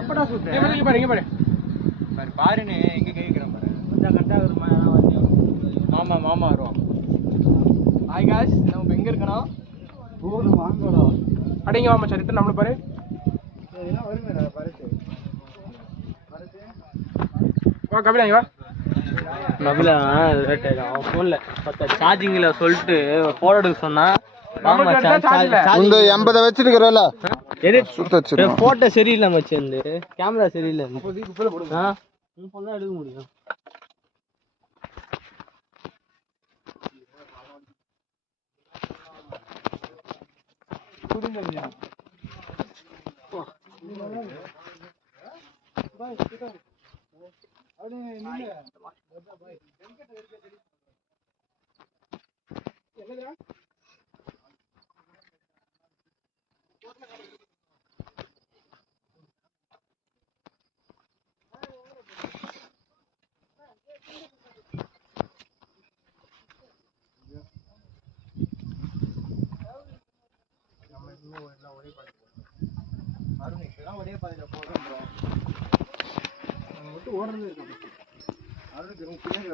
எப்படா சுத்து இங்க பாரு பாரு பாருன்னு எங்க கேக்குறேன் பாரு கொஞ்சம் கரெக்டா ஒரு மாமா மாமா வருவோம். ஹாய் காய்ஸ், நம்ம எங்க இருக்கணும்? போடு வாங்கடா. அடங்க வாமா சரித்து நம்மள பாரு. இதெல்லாம் வருங்கடா பரத்து. வா கபிலா இங்க வா. நபிலா ரேட் அவன் போன்ல பத்த சார்ஜிங்ல சொல்லிட்டு போட எடுக்க சொன்னா நம்ம இந்த 80 வச்சிருக்கறல எது சுத்த வச்சிரு. போட்டோ சரியில்லை மச்சான், இந்த கேமரா சரியில்லை. போனா எடுக்க முடியும். ஒரே பாதையில போறோம் ப்ரோ. நம்ம விட்டு ஓடுறதே இருக்க. அருணுக்கு பின்னாடி